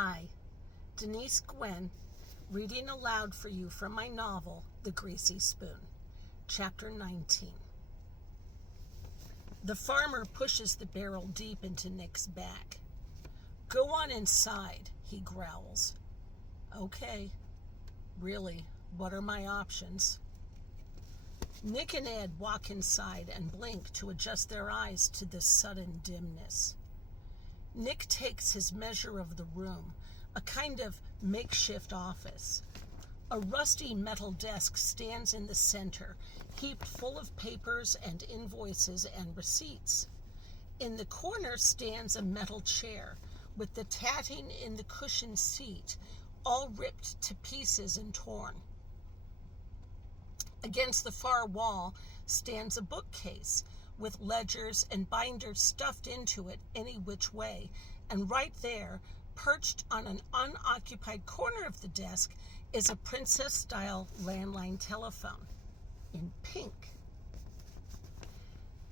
Hi, Denise Gwen, reading aloud for you from my novel, The Greasy Spoon, Chapter 19. The farmer pushes the barrel deep into Nick's back. "Go on inside," he growls. "Okay. Really, what are my options?" Nick and Ed walk inside and blink to adjust their eyes to this sudden dimness. Nick takes his measure of the room, a kind of makeshift office. A rusty metal desk stands in the center, heaped full of papers and invoices and receipts. In the corner stands a metal chair, with the tatting in the cushioned seat all ripped to pieces and torn. Against the far wall stands a bookcase, with ledgers and binders stuffed into it any which way, and right there, perched on an unoccupied corner of the desk, is a princess-style landline telephone, in pink.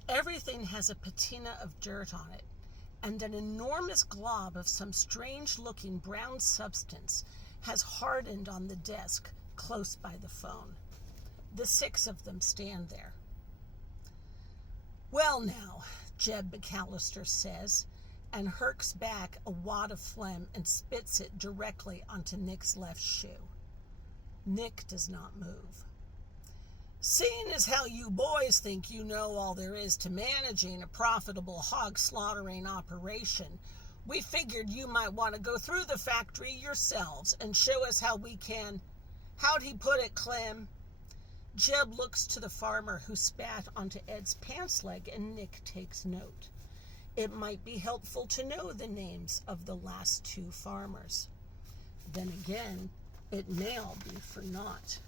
Everything has a patina of dirt on it, and an enormous glob of some strange-looking brown substance has hardened on the desk close by the phone. The 6 of them stand there. "Well now," Jeb McAllister says, and herks back a wad of phlegm and spits it directly onto Nick's left shoe. Nick does not move. "Seeing as how you boys think you know all there is to managing a profitable hog slaughtering operation, we figured you might want to go through the factory yourselves and show us how we can... How'd he put it, Clem?" Jeb looks to the farmer who spat onto Ed's pants leg, and Nick takes note. It might be helpful to know the names of the last 2 farmers. Then again, it may all be for naught.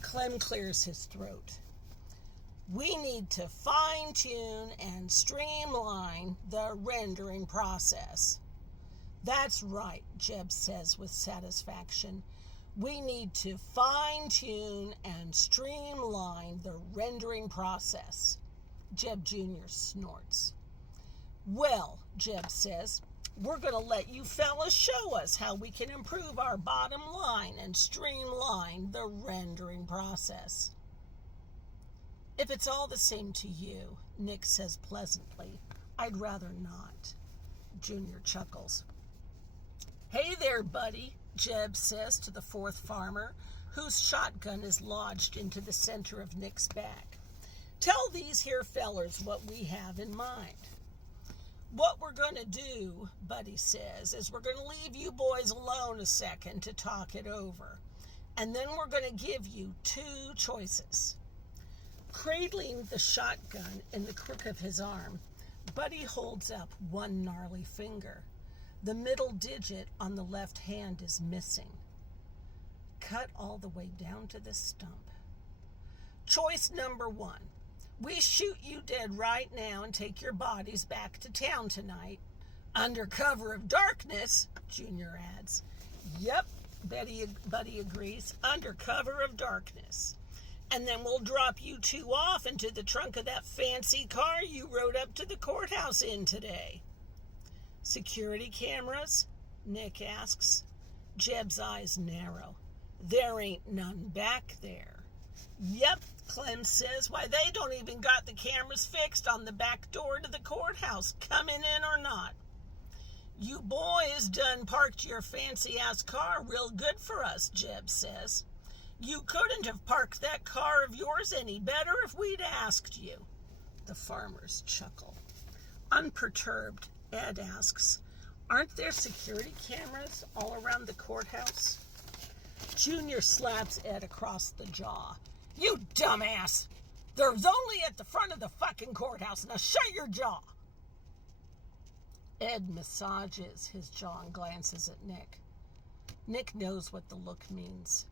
Clem clears his throat. "We need to fine-tune and streamline the rendering process." "That's right," Jeb says with satisfaction. "We need to fine-tune and streamline the rendering process." Jeb Jr. snorts. "Well," Jeb says, "we're going to let you fellas show us how we can improve our bottom line and streamline the rendering process." "If it's all the same to you," Nick says pleasantly, "I'd rather not." Junior chuckles. "Hey there, buddy," Jeb says to the 4th farmer, whose shotgun is lodged into the center of Nick's back. "Tell these here fellers what we have in mind." "What we're going to do," Buddy says, "is we're going to leave you boys alone a second to talk it over. And then we're going to give you 2 choices." Cradling the shotgun in the crook of his arm, Buddy holds up one gnarly finger. The middle digit on the left hand is missing, cut all the way down to the stump. "Choice number 1. We shoot you dead right now and take your bodies back to town tonight. Under cover of darkness," Junior adds. "Yep," Buddy agrees, "under cover of darkness. And then we'll drop you 2 off into the trunk of that fancy car you rode up to the courthouse in today." "Security cameras?" Nick asks. Jeb's eyes narrow. "There ain't none back there." "Yep," Clem says. "Why, they don't even got the cameras fixed on the back door to the courthouse, coming in or not. You boys done parked your fancy-ass car real good for us," Jeb says. "You couldn't have parked that car of yours any better if we'd asked you." The farmers chuckle. Unperturbed, Ed asks, "Aren't there security cameras all around the courthouse?" Junior slaps Ed across the jaw. "You dumbass! There's only at the front of the fucking courthouse. Now shut your jaw!" Ed massages his jaw and glances at Nick. Nick knows what the look means.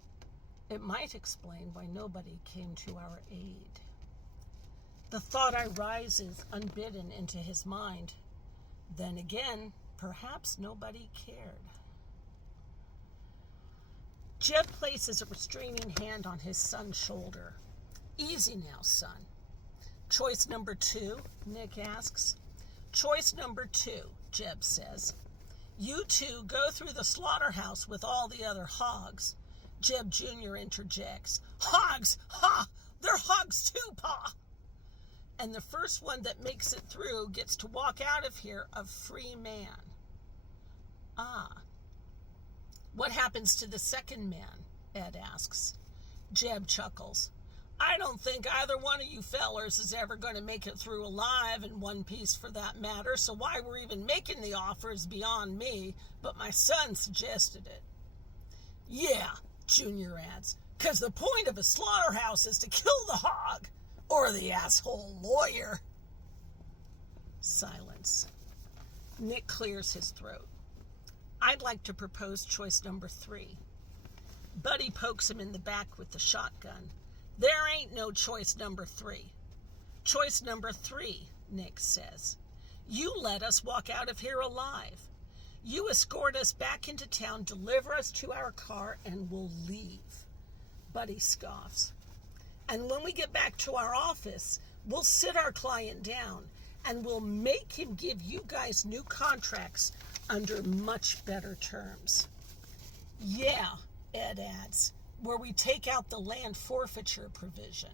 It might explain why nobody came to our aid. The thought arises unbidden into his mind. Then again, perhaps nobody cared. Jeb places a restraining hand on his son's shoulder. "Easy now, son." "Choice number 2?" Nick asks. "Choice number 2, Jeb says. You two go through the slaughterhouse with all the other hogs. Jeb Jr. interjects. Hogs! Ha! They're hogs too, Pa! And the first one that makes it through gets to walk out of here a free man. Ah. What happens to the second man? Ed asks. Jeb chuckles. I don't think either one of you fellers is ever going to make it through alive, in one piece for that matter, so why we're even making the offer is beyond me, but my son suggested it. Yeah, Junior adds, 'cause the point of a slaughterhouse is to kill the hog, or the asshole lawyer. Silence. Nick clears his throat. I'd like to propose choice number 3. Buddy pokes him in the back with the shotgun. There ain't no choice number 3. Choice number 3, Nick says. You let us walk out of here alive. You escort us back into town, deliver us to our car, and we'll leave. Buddy scoffs. And when we get back to our office, we'll sit our client down and we'll make him give you guys new contracts under much better terms. Yeah, Ed adds, where we take out the land forfeiture provision.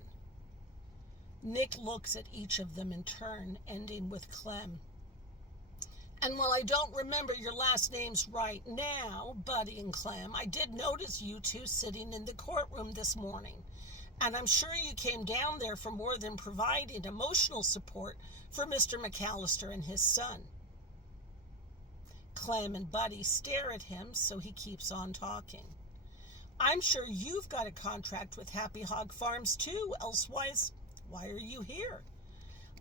Nick looks at each of them in turn, ending with Clem. And while I don't remember your last names right now, Buddy and Clem, I did notice you two sitting in the courtroom this morning. And I'm sure you came down there for more than providing emotional support for Mr. McAllister and his son. Clem and Buddy stare at him, so he keeps on talking. I'm sure you've got a contract with Happy Hog Farms too, elsewise, why are you here?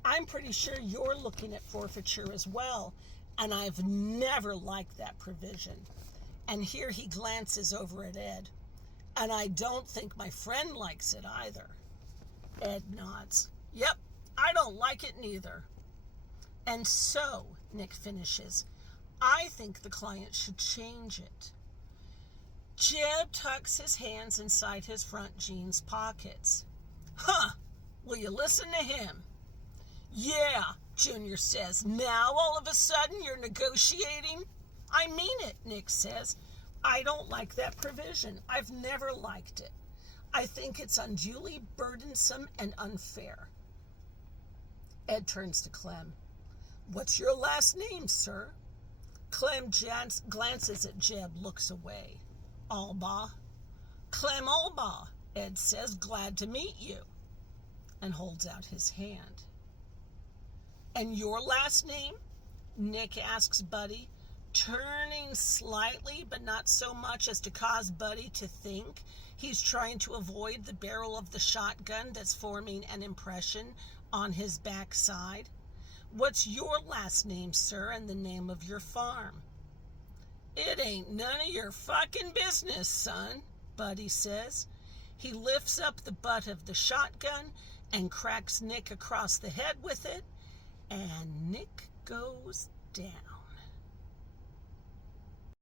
I'm pretty sure you're looking at forfeiture as well, and I've never liked that provision. And here he glances over at Ed. And I don't think my friend likes it either. Ed nods. Yep, I don't like it neither. And so, Nick finishes, I think the client should change it. Jeb tucks his hands inside his front jeans pockets. Huh, will you listen to him? Yeah, Junior says. Now all of a sudden you're negotiating? I mean it, Nick says. I don't like that provision. I've never liked it. I think it's unduly burdensome and unfair. Ed turns to Clem. What's your last name, sir? Clem glances at Jeb, looks away. Albaugh. Clem Albaugh, Ed says, glad to meet you, and holds out his hand. And your last name? Nick asks Buddy, turning slightly, but not so much as to cause Buddy to think he's trying to avoid the barrel of the shotgun that's forming an impression on his backside. What's your last name, sir, and the name of your farm? It ain't none of your fucking business, son, Buddy says. He lifts up the butt of the shotgun and cracks Nick across the head with it, and Nick goes down.